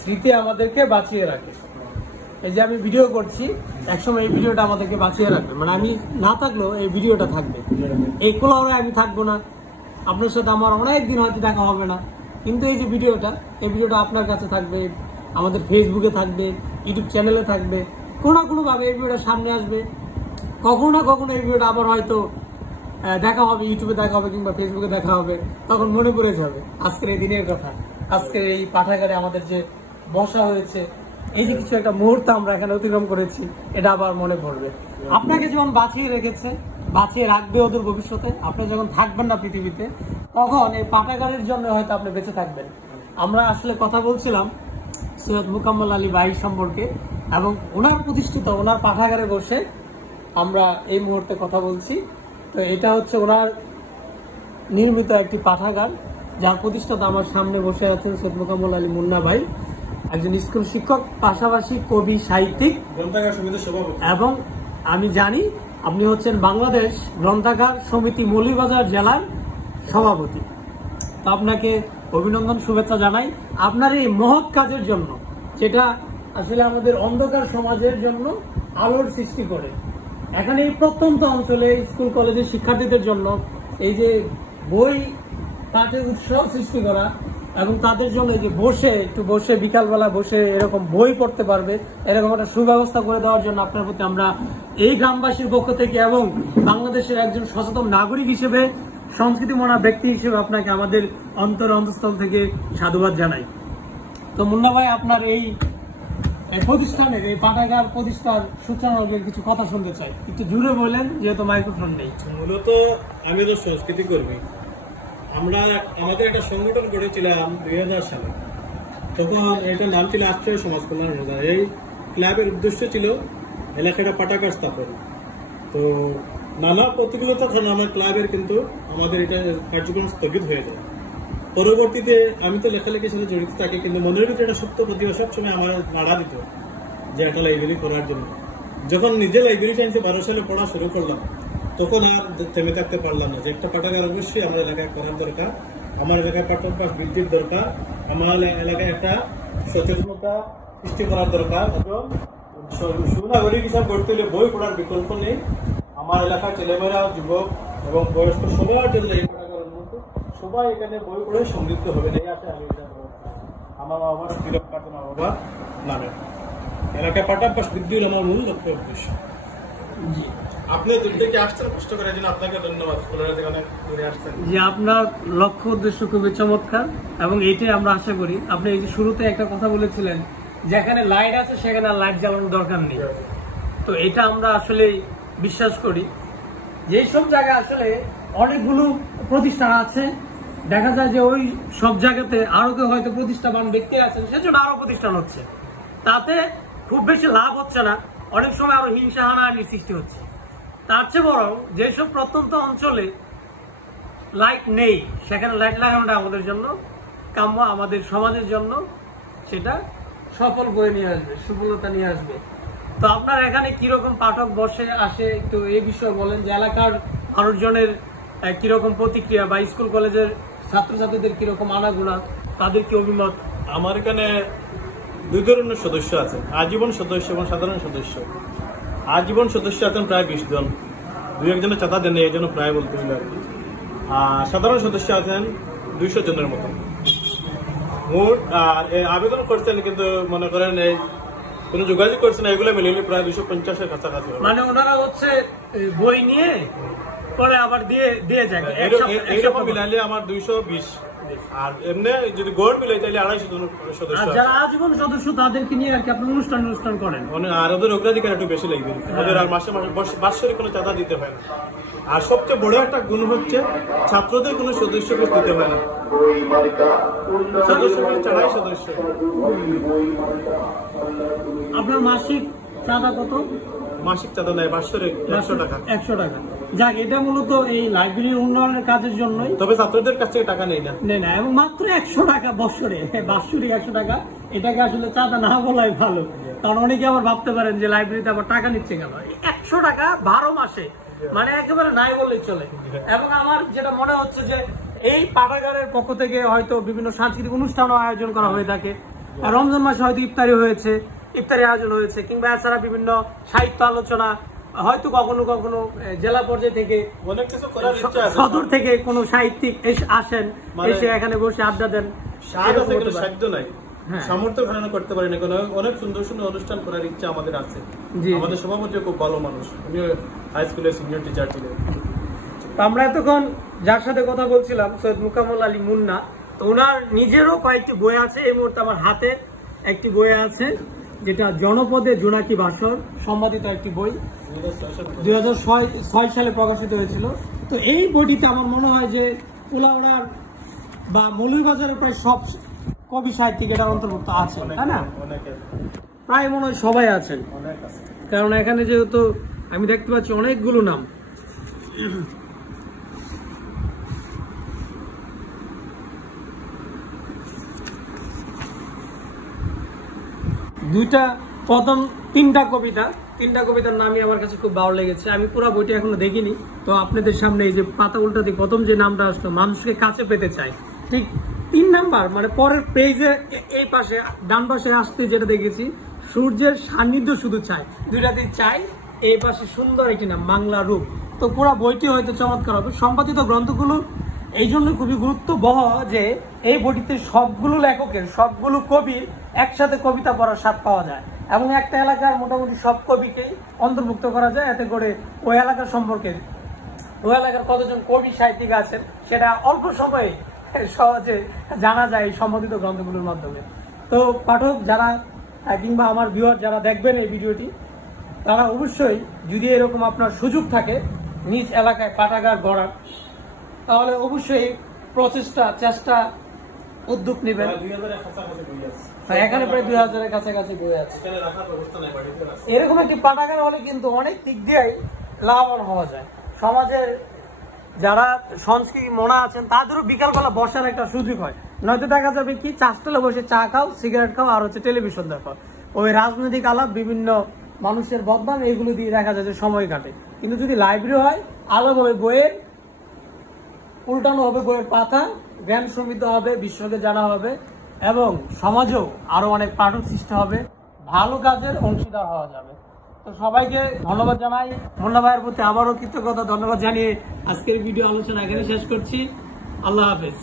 স্মৃতি আমাদেরকে বাঁচিয়ে রাখে। এই যে আমি ভিডিও করছি, একসময় এই ভিডিওটা আমাদেরকে বাঁচিয়ে রাখবে, মানে আমি না থাকলেও এই ভিডিওটা থাকবে। এই কোলাহলে আমি থাকবো না, আপনার সাথে আমার অনেক দিন হয়তো দেখা হবে না, কিন্তু এই যে ভিডিওটা, এই ভিডিওটা আপনার কাছে থাকবে, আমাদের ফেসবুকে থাকবে, ইউটিউব চ্যানেলে থাকবে, কোনো না কোনোভাবে এই ভিডিওটা সামনে আসবে। কখনো না কখনো এই ভিডিওটা আবার হয়তো দেখা হবে, ইউটিউবে দেখা হবে কিংবা ফেসবুকে দেখা হবে, তখন মনে পড়ে যাবে আজকের এই দিনের কথা, আজকের এই পাঠাগারে আমাদের যে বসা হয়েছে, এই যে কিছু একটা মুহূর্ত আমরা এখানে অতিক্রম করেছি, এটা আবার মনে পড়বে। আপনাকে যেমন বাঁচিয়ে রেখেছে, বাঁচিয়ে রাখবে ওদের ভবিষ্যতে। আপনি যখন থাকবেন না পৃথিবীতে, তখন এই পাঠাগারের জন্য হয়তো আপনি বেঁচে থাকবেন। আমরা আসলে কথা বলছিলাম সৈয়দ মুকাম্মল আলী ভাই সম্পর্কে, এবং ওনার প্রতিষ্ঠিত ওনার পাঠাগারে বসে আমরা এই মুহূর্তে কথা বলছি। তো এটা হচ্ছে ওনার নির্মিত একটি পাঠাগার, যার প্রতিষ্ঠাতা আমার সামনে বসে আছেন সৈয়দ মুকাম্মল আলী মুন্না ভাই, একজন স্কুল শিক্ষক, পাশাপাশি কবি, সাহিত্যিক, গ্রন্থাগার সমিতির সভাপতি, এবং আমি জানি আপনি হচ্ছেন বাংলাদেশ গ্রন্থাগার সমিতি মৌলভীবাজার জেলার সভাপতি। তো আপনাকে অভিনন্দন, শুভেচ্ছা জানাই আপনার এই মহৎ কাজের জন্য, যেটা আসলে আমাদের অন্ধকার সমাজের জন্য আলোর সৃষ্টি করে। এখানে এই প্রত্যন্ত অঞ্চলে স্কুল কলেজের শিক্ষার্থীদের জন্য এই যে বই পাঠের উৎসাহ সৃষ্টি করা, এবং তাদের জন্য যে একটু বসে বিকালবেলা বসে এরকম বই পড়তে পারবে, এরকম একটা সুব্যবস্থা করে দেওয়ার জন্য আপনার প্রতি আমরা এই গ্রামবাসীর পক্ষ থেকে এবং বাংলাদেশের একজন সচেতন নাগরিক হিসেবে, সংস্কৃতি মনা ব্যক্তি হিসেবে আপনাকে আমাদের অন্তঃস্থল থেকে সাধুবাদ জানাই। তো মুন্না ভাই, আপনার এই প্রতিষ্ঠানের, এই পাঠাগার প্রতিষ্ঠার সূচনার কিছু কথা শুনতে চাই, একটু জুড়ে বলেন, যেহেতু মাইক্রোফোন নেই। মূলত আমি তো সংস্কৃতি কর্মী। আমরা আমাদের একটা সংগঠন গড়েছিলাম 2000 সালে। তখন এটার নাম ছিল আশ্রয় সমাজ কল্যাণ অনুদান। এই ক্লাবের উদ্দেশ্য ছিল এলাকাটা পাঠাগার স্থাপন। তো নানা প্রতিকূলতার কারণে আমার ক্লাবের কিন্তু আমাদের এটা কার্যক্রম স্থগিত হয়ে যায়। পরবর্তীতে আমি তো লেখালেখির সাথে জড়িত থাকি, কিন্তু মনের ভিতরে একটা সত্য প্রতিভা সবসময় আমার নাড়া দিত যে একটা লাইব্রেরি করার জন্য। যখন নিজে লাইব্রেরি সায়েন্সে 12 সালে পড়া শুরু করলাম, তখন আর থেমে থাকতে পারলাম না যে একটা পাঠাগার অবশ্যই আমার এলাকায় করার দরকার, আমার এলাকায় পাঠ্যাভ্যাস বৃদ্ধির দরকার, আমার এলাকায় একটা সচেতনতা সৃষ্টি করার দরকার, এবং সুনাগরিক হিসাবে গড়তে হলে বই পড়ার বিকল্প নেই। আমার এলাকার ছেলেমেয়েরা, যুবক এবং বয়স্ক সবার জন্য এই পাঠাগার উন্নত, সবাই এখানে বই পড়ে সমৃদ্ধ হবে। এই আসে আমি আমার মা বাবার মা বাবার নামে এলাকায় পাঠ্যাভ্যাস বৃদ্ধি হল আমার মূল লক্ষ্য উদ্দেশ্য। আপনি দুর্দিকে আসছেন, কষ্ট করার জন্য আপনাকে ধন্যবাদ। যে আপনার লক্ষ্য উদ্দেশ্য খুবই চমৎকার, এবং এইটাই আমরা আশা করি। আপনি এই যে শুরুতে একটা কথা বলেছিলেন, যেখানে লাইট আছে সেখানে আর লাইট জ্বালানোর দরকার নেই। তো এটা আমরা আসলে বিশ্বাস করি, যে সব জায়গায় আসলে অনেকগুলো প্রতিষ্ঠান আছে, দেখা যায় যে ওই সব জায়গাতে আরো কেউ হয়তো প্রতিষ্ঠাবান ব্যক্তি আছেন, সেজন্য আরো প্রতিষ্ঠান হচ্ছে, তাতে খুব বেশি লাভ হচ্ছে না, অনেক সময় আরো হিংসা হানাহানির সৃষ্টি হচ্ছে। তার চেয়ে বরং যেসব প্রত্যন্ত অঞ্চলে লাইট নেই, সেখানে লাইট লাগানোটা আমাদের জন্য কাম্য, আমাদের সমাজের জন্য সেটা সফল করে নিয়ে আসবে, সফলতা নিয়ে আসবে। তো আপনার এখানে কিরকম পাঠক বসে আসে, একটু এই বিষয়ে বলেন, যে এলাকার মানুষজনের কিরকম প্রতিক্রিয়া, বা স্কুল কলেজের ছাত্রছাত্রীদের কিরকম আনাগোনা, তাদের কি অভিমত? আমার এখানে দুই ধরনের সদস্য আছেন, আজীবন সদস্য এবং সাধারণ সদস্য। আজীবন সদস্য আছেন প্রায় 20 জন, 2-1 জনের চাঁদা দেন এই জন্য প্রায় বলতে হলে। আর সাধারণ সদস্য আছেন 200 জনের মতো মোট। আর আবেদন করছেন, কিন্তু মনে করেন এই কোন যোগাযোগ করছেন, এগুলো মিলিয়ে প্রায় 250-এর কাছাকাছি। মানে ওনারা হচ্ছে বই নিয়ে পরে আবার দিয়ে যায়, এইরকম মিলাইলে আমার 220। আর এমনি যদি গড় মিলাই তাহলে 250 জন সদস্য। আর যারা আজীবন সদস্য তাদেরকে নিয়ে আর কি আপনি অনুষ্ঠান করেন, আর ওদের অগ্রাধিকার একটু বেশি লাগবে, ওদের আর মাসে মাসে বাৎসরিক কোনো চাঁদা দিতে হয় না। আর সবচেয়ে বড় একটা গুণ হচ্ছে ছাত্রদের কোনো সদস্য দিতে হয় না, সদস্য ছাড়াই সদস্য। আপনার মাসিক চাঁদা কত? মাসিক চাঁদা নেয় বাৎসরিক 100 টাকা। 100 টাকা। যাক, এটা মূলত এই লাইব্রেরির উন্নয়নের কাজের জন্যই, তবে ছাত্রদের কাছ থেকে টাকা নেই না, এবং মাত্র 100 টাকা বৎসরে, বাৎসরিক 100 টাকা। এটাকে আসলে চাঁদা না বলাই ভালো, কারণ অনেকে আবার ভাবতে পারেন যে লাইব্রেরিতে আবার টাকা নিচ্ছে কেন। 100 টাকা 12 মাসে, মানে একেবারে নাই বললেই চলে। এবং আমার যেটা মনে হচ্ছে যে এই পাঠাগারের পক্ষ থেকে হয়তো বিভিন্ন সাংস্কৃতিক অনুষ্ঠানও আয়োজন করা হয়ে থাকে। রমজান মাসে হয়তো ইফতারি হয়েছে, ইফতারি আয়োজন হয়েছে, কিংবা এছাড়া বিভিন্ন সাহিত্য আলোচনা, হয়তো কখনো কখনো জেলা পর্যায়ে থেকে অনেক কিছু করার ইচ্ছা আছে, সদর থেকে কোনো সাহিত্যিক আসেন, এসে এখানে বসে আড্ডা দেন। সাধ্য নাই, সামর্থ্য ধারণা করতে পারি না, অনেক সুন্দর সুন্দর অনুষ্ঠান করার ইচ্ছা আমাদের আছে। আমাদের সভাপতিও খুব ভালো মানুষ, উনি হাই স্কুলের সিনিয়র টিচার ছিলেন। আমরা এতক্ষণ যার সাথে কথা বলছিলাম সৈয়দ মুকাম্মল আলী মুন্না, তো ওনার নিজেরও কয়েকটি বই আছে। এই মুহূর্তে আমার হাতে একটি বই আছে, যেটা জনপদে জোনাকি বাসর সম্পাদিত একটি বই, 2006 সালে প্রকাশিত হয়েছিল। তো এই বইটিতে আমার মনে হয় যে কুলাউড়ার বা মৌলভীবাজারের প্রায় সব কবি সাহিত্যিক এটা অন্তর্ভুক্ত আছে, তাই না? প্রায় মনে হয় সবাই আছেন, কারণ এখানে যেহেতু আমি দেখতে পাচ্ছি অনেকগুলো নাম। প্রথম তিনটা কবিতার নামই আমার কাছে খুব ভালো লেগেছে। আমি পুরো বইটা এখনো দেখিনি, তো আপনাদের সামনে এই যে পাতা উল্টাতে প্রথম যে নামটা আসলো, মানুষকে কাছে পেতে চায়, ঠিক 3 নাম্বার মানে পরের পেজে এই পাশে ডান পাশে আসতে যেটা দেখেছি, সূর্যের সান্নিধ্য শুধু চাই, দুইটাতেই চাই, এই পাশে সুন্দর একটি নাম বাংলা রূপ। তো পুরো বইটি হয়তো চমৎকার হবে। সম্পাদিত গ্রন্থগুলো এই জন্য খুবই গুরুত্ববহ যে এই বইটিতে সবগুলো লেখকের, সবগুলো কবির একসাথে কবিতা পড়ার স্বাদ পাওয়া যায়, এবং একটা এলাকার মোটামুটি সব কবিকেই অন্তর্ভুক্ত করা যায়। এতে করে ওই এলাকার সম্পর্কে, ওই এলাকার কতজন কবি সাহিত্যিক আছেন সেটা অল্প সময়ে সহজে জানা যায় এই সম্পাদিত গ্রন্থগুলোর মাধ্যমে। তো পাঠক যারা কিংবা আমার ভিউয়ার যারা দেখবেন এই ভিডিওটি, তারা অবশ্যই যদি এরকম আপনার সুযোগ থাকে নিজ এলাকায় পাঠাগার গড়ার, তাহলে অবশ্যই চেষ্টা উদ্যোগ নেবেন। এখানে প্রায় 2000-এর কাছাকাছি বই আছে। এরকম একটি পাঠাগার হলে কিন্তু অনেক দিক দিয়েই লাভবান হওয়া যায়। সমাজের যারা সংস্কৃতি মনা আছেন তাদেরও বিকালবেলা বসার একটা সুযোগ হয়, নয়তো দেখা যাবে কি চাষতলা বসে চা খাও, সিগারেট খাও, আর হচ্ছে টেলিভিশন দেখো, ওই রাজনৈতিক আলাপ, বিভিন্ন মানুষের বদনাম, এইগুলো দিয়ে দেখা যায় যে সময় কাটে। কিন্তু যদি লাইব্রেরি হয়, আলাপ হবে বইয়ের, উল্টানো হবে বইয়ের পাতা, জ্ঞান সমৃদ্ধ হবে, বিশ্বকে জানা হবে, এবং সমাজেও আরো অনেক পাঠক সৃষ্টি হবে, ভালো কাজের অংশীদার হওয়া যাবে। তো সবাইকে ধন্যবাদ জানাই, মুন্না ভাইয়ের প্রতি আবারও কৃতজ্ঞতা ধন্যবাদ জানিয়ে আজকের ভিডিও আলোচনা এখানে শেষ করছি। আল্লাহ হাফেজ।